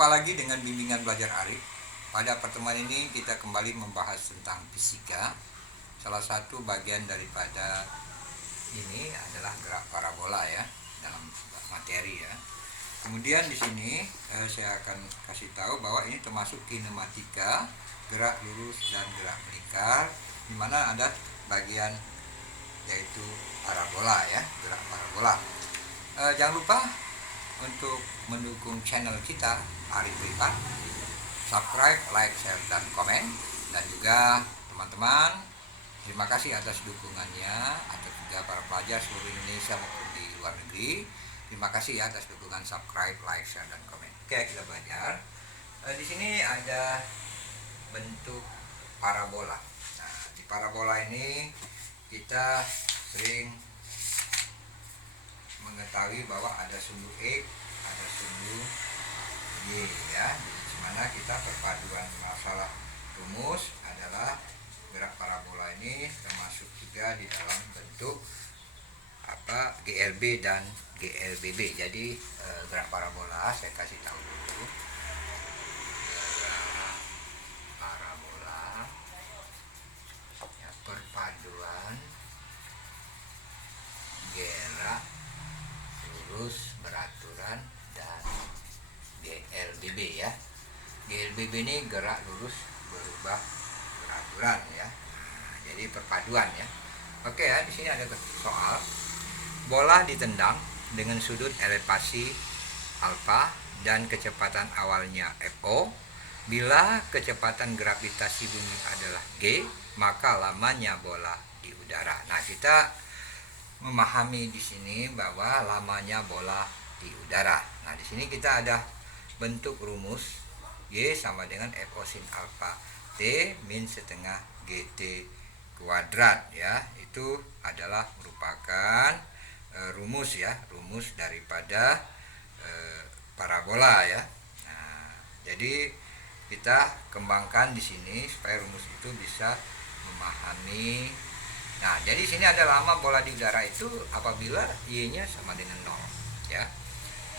Jumpa lagi dengan bimbingan belajar Arif. Pada pertemuan ini kita kembali membahas tentang fisika. Salah satu bagian daripada ini adalah gerak parabola ya, dalam materi ya. Kemudian di sini saya akan kasih tahu bahwa ini termasuk kinematika, gerak lurus dan gerak melingkar, di mana ada bagian yaitu parabola ya, gerak parabola. Jangan lupa untuk mendukung channel kita Arif Privat, subscribe, like, share, dan komen. Dan juga teman-teman, terima kasih atas dukungannya, atas juga para pelajar seluruh Indonesia maupun di luar negeri. Terima kasih ya atas dukungan subscribe, like, share, dan komen. Oke, kita belajar. Di sini ada bentuk parabola. Nah, di parabola ini kita sering mengetahui bahwa ada sumbu X, ada sumbu Y ya. Di mana kita perpaduan masalah rumus adalah gerak parabola ini termasuk juga di dalam bentuk GLB dan GLBB. Jadi gerak parabola saya kasih tahu dulu. Gerak parabola ya, perpaduan gerak lurus beraturan dan GLBB ya. GLBB ini gerak lurus berubah beraturan ya. Jadi perpaduan ya. Oke ya, di sini ada soal. Bola ditendang dengan sudut elevasi alfa dan kecepatan awalnya FO. Bila kecepatan gravitasi bumi adalah G, maka lamanya bola di udara. Nah, kita memahami di sini bahwa lamanya bola di udara. Nah, di sini kita ada bentuk rumus Y sama dengan FO sin alfa T min setengah GT kuadrat ya. Itu adalah merupakan rumus ya, rumus daripada parabola ya. Nah, jadi kita kembangkan di sini supaya rumus itu bisa memahami. Nah, jadi sini ada lama bola di udara itu apabila Y-nya sama dengan 0 ya.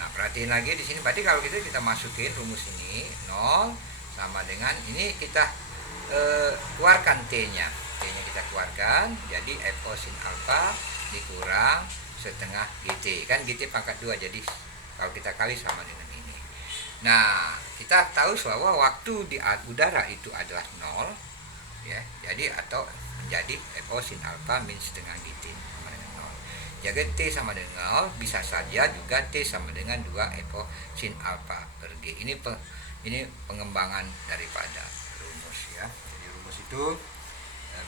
Nah, perhatiin lagi di sini, berarti kalau kita masukin rumus ini 0 sama dengan ini, kita keluarkan T-nya. T-nya kita keluarkan, jadi FO sin alfa dikurang setengah GT. Kan GT pangkat 2, jadi kalau kita kali sama dengan ini. Nah, kita tahu bahwa waktu di udara itu adalah 0 ya. Jadi atau menjadi FO sin alfa min setengah GT sama dengan 0. Jadi T sama dengan 0, bisa saja juga T sama dengan 2 FO sin alfa per G. Ini pengembangan daripada rumus ya. Jadi rumus itu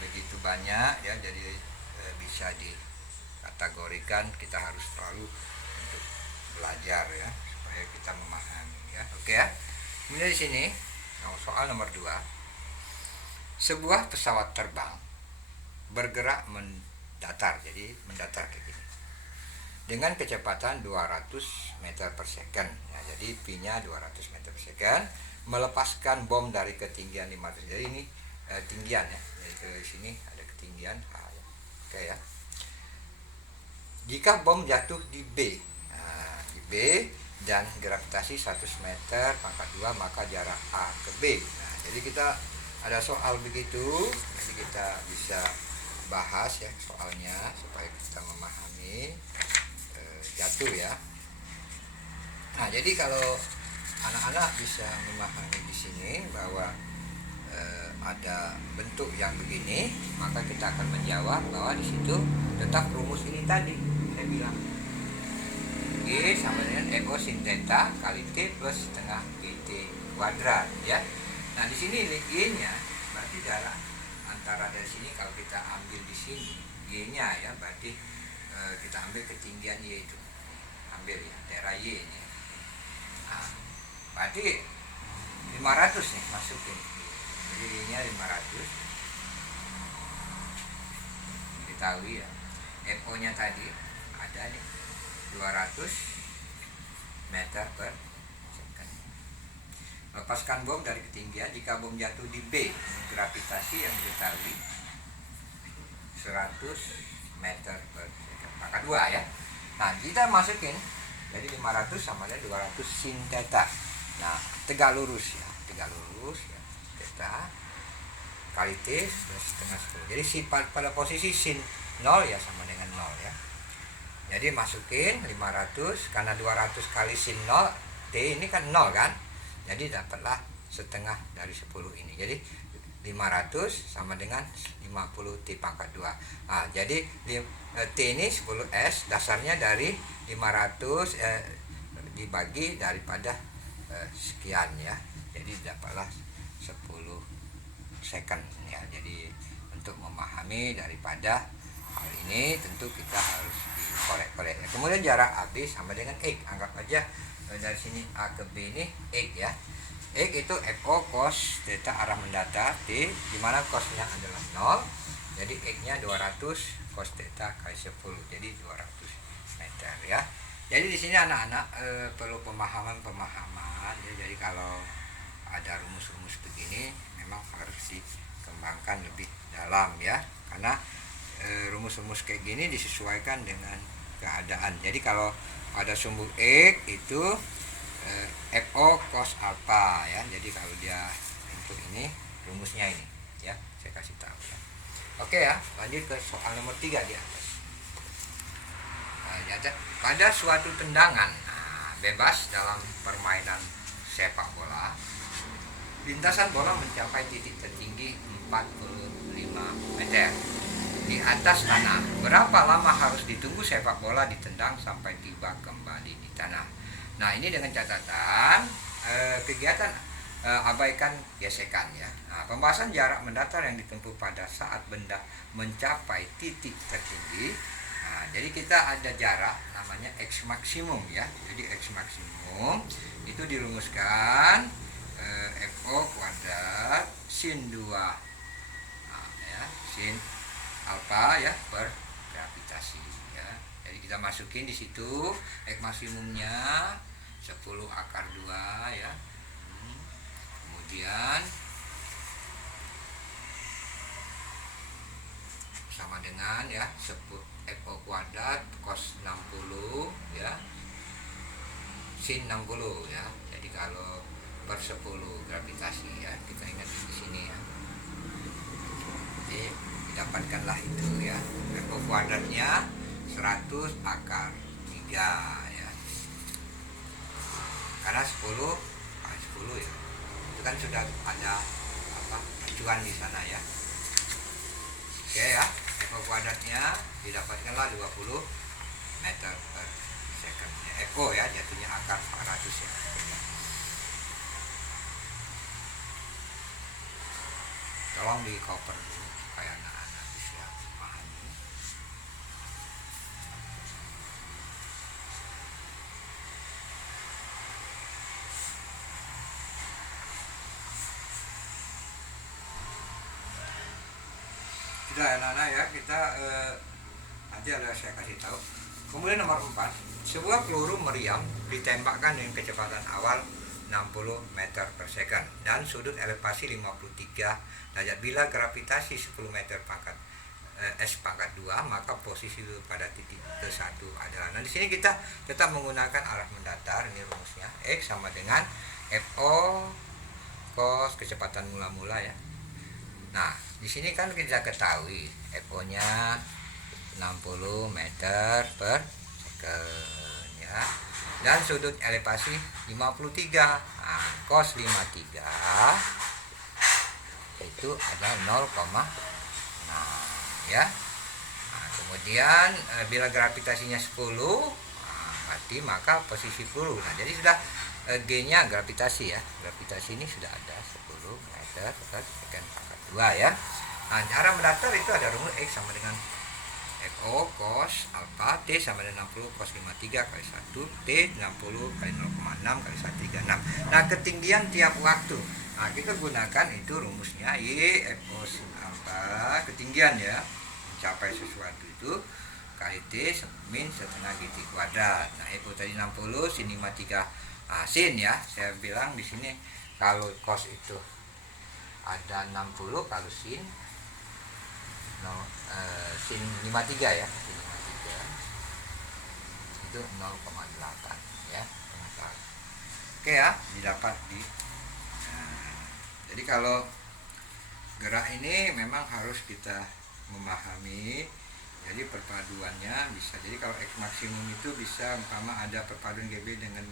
begitu banyak ya, jadi bisa dikategorikan. Kita harus selalu untuk belajar ya, supaya kita memahami ya. Oke ya. Kemudian di sini soal nomor 2. Sebuah pesawat terbang bergerak mendatar, jadi mendatar kayak gini, dengan kecepatan 200 meter per second ya, jadi P-nya 200 meter per second, melepaskan bom dari ketinggian 500. Jadi ini tinggian ya, jadi ke sini ada ketinggian H ya. Oke ya. Jika bom jatuh di B, di B dan gravitasi 100 meter pangkat 2, maka jarak A ke B. Nah, jadi kita ada soal begitu, jadi kita bisa bahas ya soalnya supaya kita memahami jatuh ya. Nah, jadi kalau anak-anak bisa memahami di sini bahwa ada bentuk yang begini, maka kita akan menjawab bahwa di situ tetap rumus ini tadi saya bilang, G sama dengan FO sin theta kali T plus setengah GT kuadrat ya. Nah, di sini G-nya berarti jarak antara dari sini, kalau kita ambil di sini Y-nya ya, berarti kita ambil ketinggian Y itu, ambil ya daerah Y ini. Nah, berarti 500 nih masukin. Jadi Y-nya 500. Diketahui ya. FO-nya tadi ada nih 200 meter per second. Lepaskan bom dari ketinggian jika bom jatuh di B, gravitasi yang diketahui 100 meter per second. Maka 2 ya. Nah, kita masukin jadi 500 sama dengan 200 sin theta. Nah, tegak lurus ya, theta kali T plus setengah 10. Jadi pada posisi sin 0 ya sama dengan 0 ya. Jadi masukin 500, karena 200 kali sin 0, T ini kan 0 kan. Jadi dapatlah setengah dari 10 ini. Jadi 500 sama dengan 50 T pangkat 2. Nah, jadi T ini 10S, dasarnya dari 500 dibagi daripada sekian ya. Jadi dapatlah 10 second ya. Jadi untuk memahami daripada hal ini tentu kita harus dikorek-korek. Kemudian jarak AB sama dengan X. Anggap aja dari sini A ke B ini X ya. X itu FO cos theta arah mendatar T, dimana cosnya adalah 0. Jadi X-nya 200 cos theta kali 10. Jadi 200 meter ya. Jadi di sini anak-anak perlu pemahaman ya. Jadi kalau ada rumus-rumus begini memang harus dikembangkan lebih dalam ya. Karena rumus-rumus kayak gini disesuaikan dengan keadaan. Jadi kalau pada sumbu X itu FO cos alpha ya. Jadi kalau dia untuk ini rumusnya ini ya, saya kasih tahu ya. Oke ya, lanjut ke soal nomor 3 di atas. Pada suatu tendangan bebas dalam permainan sepak bola, lintasan bola mencapai titik tertinggi 45 meter di atas tanah. Berapa lama harus ditunggu sepak bola ditendang sampai tiba kembali di tanah? Nah, ini dengan catatan kegiatan abaikan gesekan ya. Nah, pembahasan jarak mendatar yang ditempuh pada saat benda mencapai titik tertinggi. Nah, jadi kita ada jarak namanya X maksimum ya. Jadi X maksimum itu dirumuskan FO kuadrat sin 2 ya, sin alpha ya per gravitasi ya. Jadi kita masukin di situ X maksimumnya 10 akar 2 ya. Kemudian sama dengan ya FO kuadrat cos 60 ya sin 60 ya. Jadi kalau per 10 gravitasi ya, kita ingat di sini ya. Jadi didapatkanlah itu ya. FO kuadratnya 100 akar 3 ya. Karena 10 kali 10 ya. Itu kan sudah ada acuan di sana ya. Oke ya. FO kuadratnya didapatkanlah 20 meter per second ya. FO ya, jatuhnya akar 400 ya. Tolong di cover dulu supaya anak-anak bisa pahami. Sudah anak-anak ya, kita nanti ada saya kasih tahu. Kemudian nomor 4, sebuah peluru meriam ditembakkan dengan kecepatan awal 60 meter per second dan sudut elevasi 53 derajat. Bila gravitasi 10 meter pangkat S pangkat 2, maka posisi pada titik ke-1 adalah. Nah, di sini kita tetap menggunakan arah mendatar. Ini rumusnya X sama dengan FO cos kecepatan mula-mula ya. Nah, di sini kan kita ketahui FO-nya 60 meter per second ya. Dan sudut elevasi 53. Nah, cos 53 itu ada 0,6 ya. Nah, kemudian bila gravitasinya 10, berarti maka posisi peluru. Nah, jadi sudah G-nya gravitasi ya. Gravitasi ini sudah ada 10 meter per second pangkat 2 ya. Nah, cara mendatar itu ada rumus X sama dengan FO cos alpha T sama dengan 60 cos 53 kali 1 T 60 kali 0,6 kali 136. Nah, ketinggian tiap waktu. Nah, kita gunakan itu rumusnya Y FO alpha ketinggian ya, mencapai sesuatu itu kali T min setengah GT kuadrat. Nah, FO tadi 60 sin 53 sin ya. Saya bilang di sini kalau cos itu ada 60, kalau sin sin 53 ya, sin 53 itu 0,8 ya. Oke ya, didapat di. Nah, jadi kalau gerak ini memang harus kita memahami. Jadi perpaduannya bisa. Jadi kalau X maksimum itu bisa umpama ada perpaduan GB dengan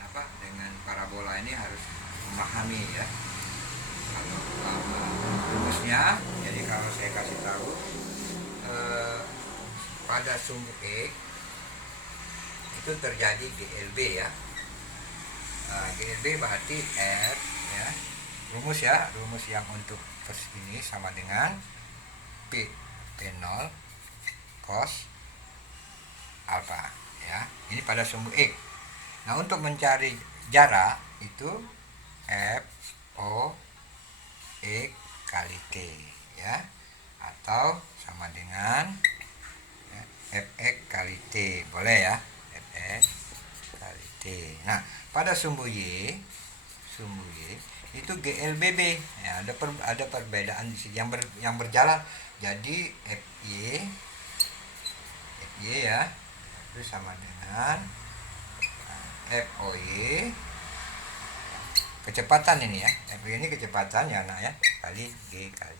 apa? Dengan parabola, ini harus memahami ya. Kalau rumusnya, jadi kalau saya kasih tahu pada sumbu X itu terjadi GLB ya. GLB berarti R ya. Rumus yang untuk ini sama dengan P0 cos alfa ya. Ini pada sumbu X. Nah, untuk mencari jarak itu FO X kali T ya, atau sama dengan ya, Fx kali T, boleh ya, Fx kali T. Nah, pada sumbu Y itu GLBB ya, ada perbedaan di sini yang berjalan. Jadi FY ya itu sama dengan FOY, kecepatan ini ya. FY ini kecepatan ya nak ya, kali G kali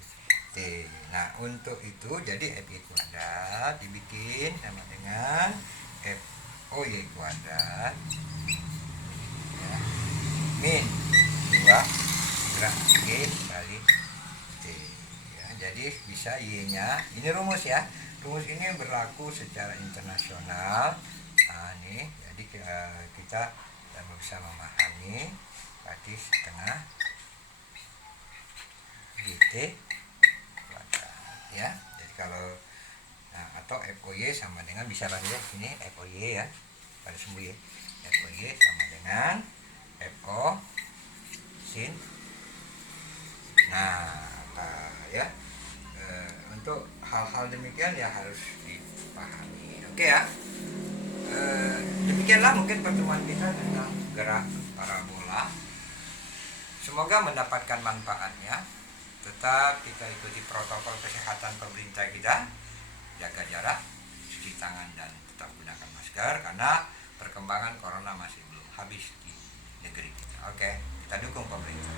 T. Nah, untuk itu jadi FY kuadrat dibikin sama dengan FOY kuadrat ya, min 2 gerak G kali T ya. Jadi bisa Y nya, ini rumus ya. Rumus ini berlaku secara internasional. Nah, ini jadi kita bisa memahami berarti setengah GT kuadrat ya. Jadi kalau atau FOY sama dengan, bisa lah ya, ini FOY ya, pada sumbu Y FOY sama dengan FO sin. Nah, ya, untuk hal-hal demikian ya harus dipahami. Oke ya, demikianlah mungkin pertemuan kita tentang gerak parabola. Semoga mendapatkan manfaatnya. Tetap kita ikuti protokol kesehatan pemerintah kita, jaga jarak, cuci tangan, dan tetap gunakan masker karena perkembangan corona masih belum habis di negeri kita. Oke, kita dukung pemerintah.